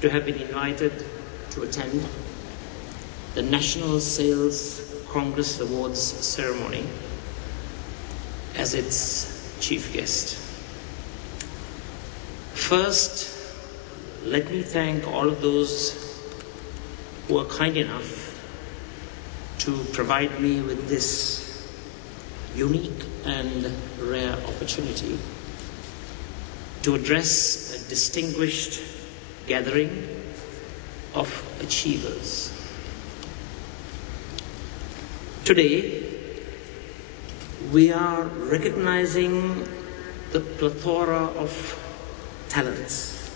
to have been invited to attend the National Sales Congress Awards ceremony as its chief guest. First, let me thank all of those who were kind enough to provide me with this unique and rare opportunity to address a distinguished gathering of achievers. Today, we are recognizing the plethora of talents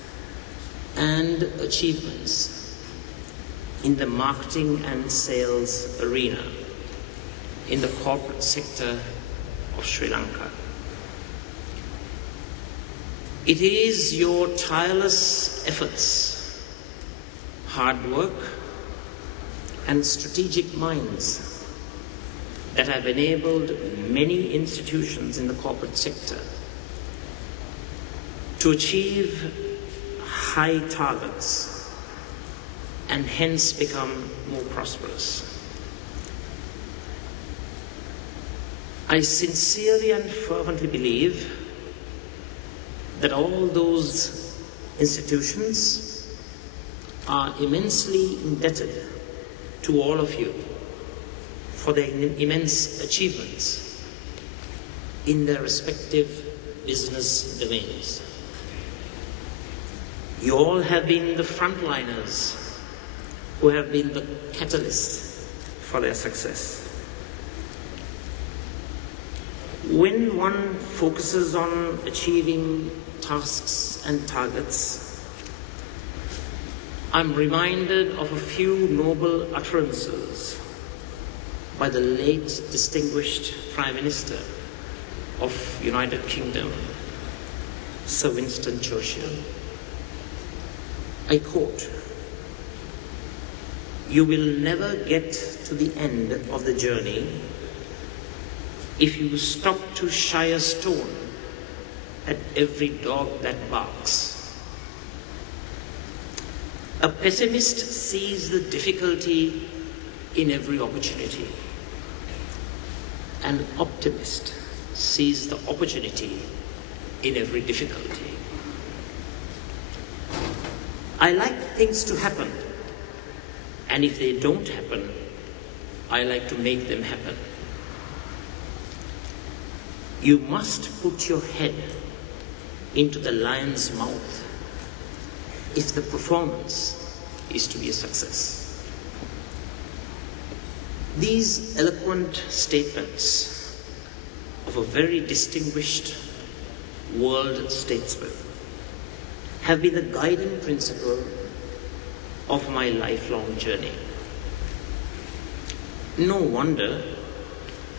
and achievements in the marketing and sales arena in the corporate sector of Sri Lanka. It is your tireless efforts, hard work, and strategic minds that have enabled many institutions in the corporate sector to achieve high targets and hence become more prosperous. I sincerely and fervently believe that all those institutions are immensely indebted to all of you for their immense achievements in their respective business domains. You all have been the frontliners who have been the catalyst for their success. When one focuses on achieving tasks and targets, I'm reminded of a few noble utterances by the late distinguished Prime Minister of United Kingdom, Sir Winston Churchill. I quote, "You will never get to the end of the journey if you stop to shy a stone at every dog that barks." A pessimist sees the difficulty in every opportunity. An optimist sees the opportunity in every difficulty. I like things to happen, and if they don't happen, I like to make them happen. You must put your head into the lion's mouth if the performance is to be a success. These eloquent statements of a very distinguished world statesman have been the guiding principle of my lifelong journey. No wonder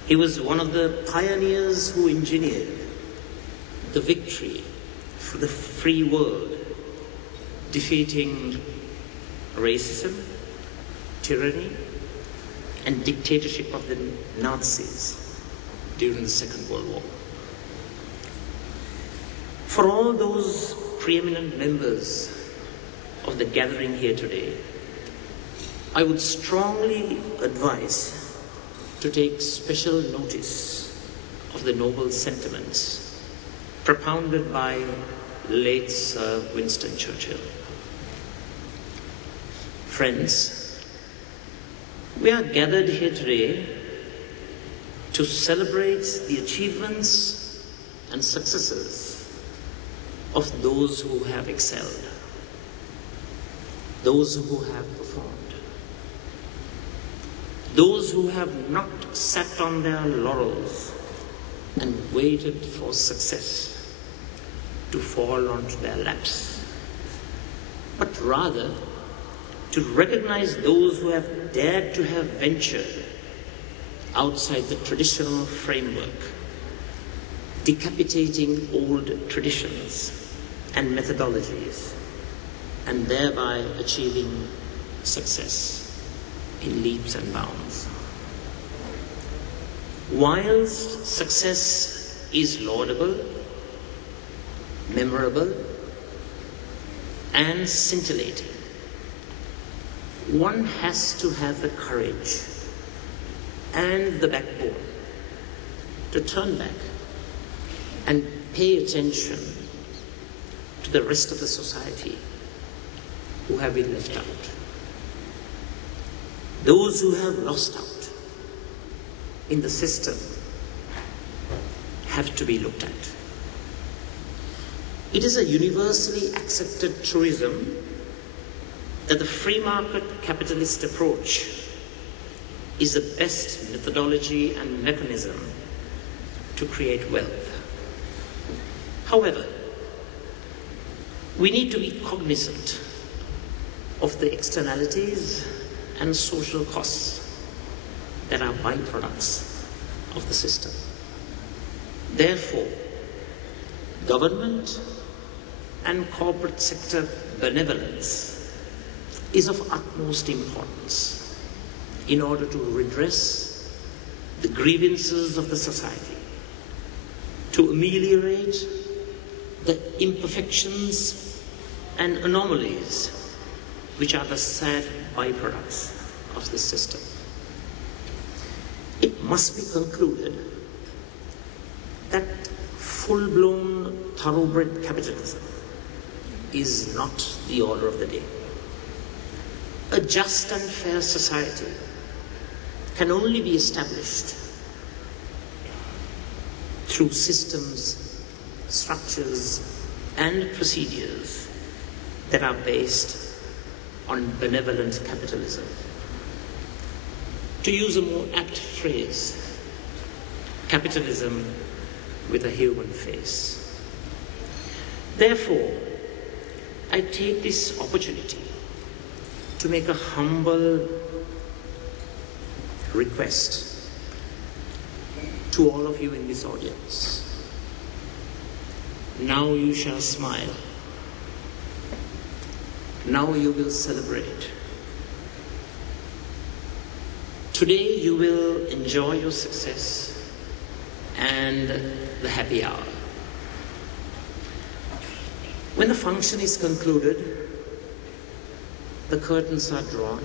he was one of the pioneers who engineered the victory for the free world, defeating racism, tyranny, and dictatorship of the Nazis during the Second World War. For all those preeminent members of the gathering here today, I would strongly advise to take special notice of the noble sentiments propounded by late Sir Winston Churchill. Friends, we are gathered here today to celebrate the achievements and successes of those who have excelled, those who have performed, those who have not sat on their laurels and waited for success to fall onto their laps, but rather to recognize those who have dared to have ventured outside the traditional framework, decapitating old traditions and methodologies, and thereby achieving success in leaps and bounds. Whilst success is laudable, memorable, and scintillating, one has to have the courage and the backbone to turn back and pay attention to the rest of the society who have been left out. Those who have lost out in the system have to be looked at. It is a universally accepted truism that the free market capitalist approach is the best methodology and mechanism to create wealth. However, we need to be cognizant of the externalities and social costs that are byproducts of the system. Therefore, government and corporate sector benevolence is of utmost importance in order to redress the grievances of the society, to ameliorate the imperfections and anomalies which are the sad byproducts of this system. It must be concluded that full-blown thoroughbred capitalism is not the order of the day. A just and fair society can only be established through systems, structures, and procedures that are based on benevolent capitalism. To use a more apt phrase, capitalism with a human face. Therefore, I take this opportunity to make a humble request to all of you in this audience. Now you shall smile. Now you will celebrate. Today you will enjoy your success and the happy hour. When the function is concluded, the curtains are drawn,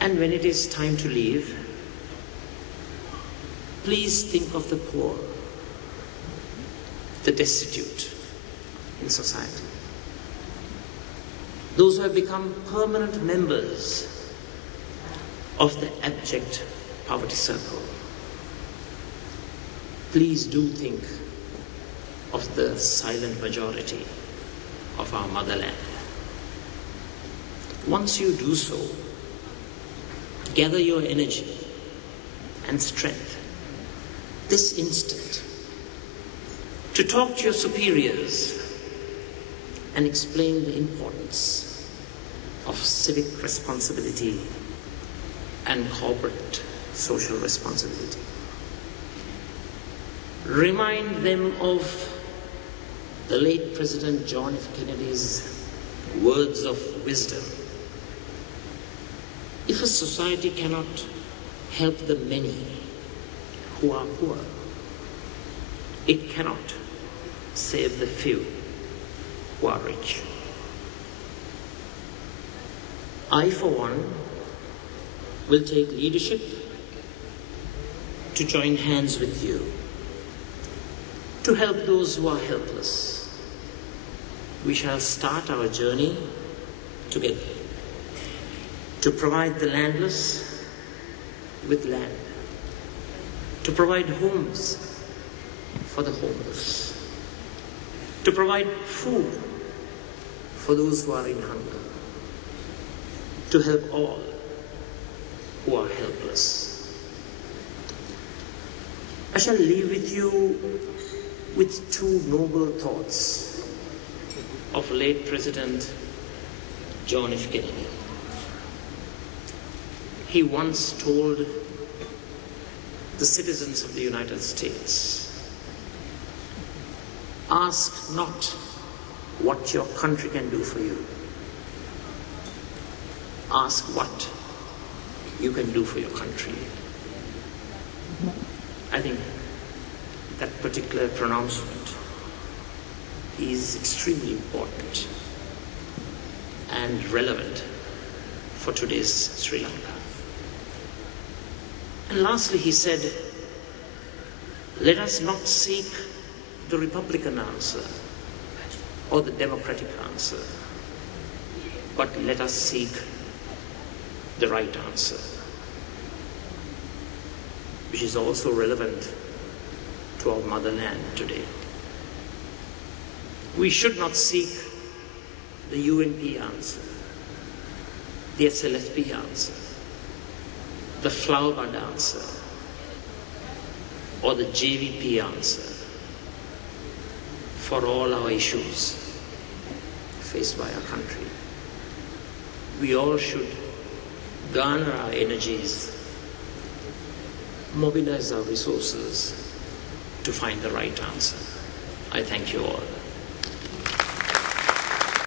and when it is time to leave, please think of the poor, the destitute in society, those who have become permanent members of the abject poverty circle. Please do think of the silent majority of our motherland. Once you do so, gather your energy and strength this instant to talk to your superiors and explain the importance of civic responsibility and corporate social responsibility. Remind them of the late President John F. Kennedy's words of wisdom. If a society cannot help the many who are poor, it cannot save the few who are rich. I, for one, will take leadership to join hands with you to help those who are helpless. We shall start our journey together to provide the landless with land, to provide homes for the homeless, to provide food for those who are in hunger, to help all who are helpless. I shall leave with you with two noble thoughts of late President John F. Kennedy. He once told the citizens of the United States, ask not what your country can do for you. Ask what you can do for your country. I think that particular pronouncement is extremely important and relevant for today's Sri Lanka. And lastly, he said, let us not seek the Republican answer or the democratic answer, but let us seek the right answer, which is also relevant to our motherland today. We should not seek the UNP answer, the SLFP answer, the flower bud answer, or the JVP answer for all our issues faced by our country. We all should garner our energies, mobilize our resources to find the right answer. I thank you all.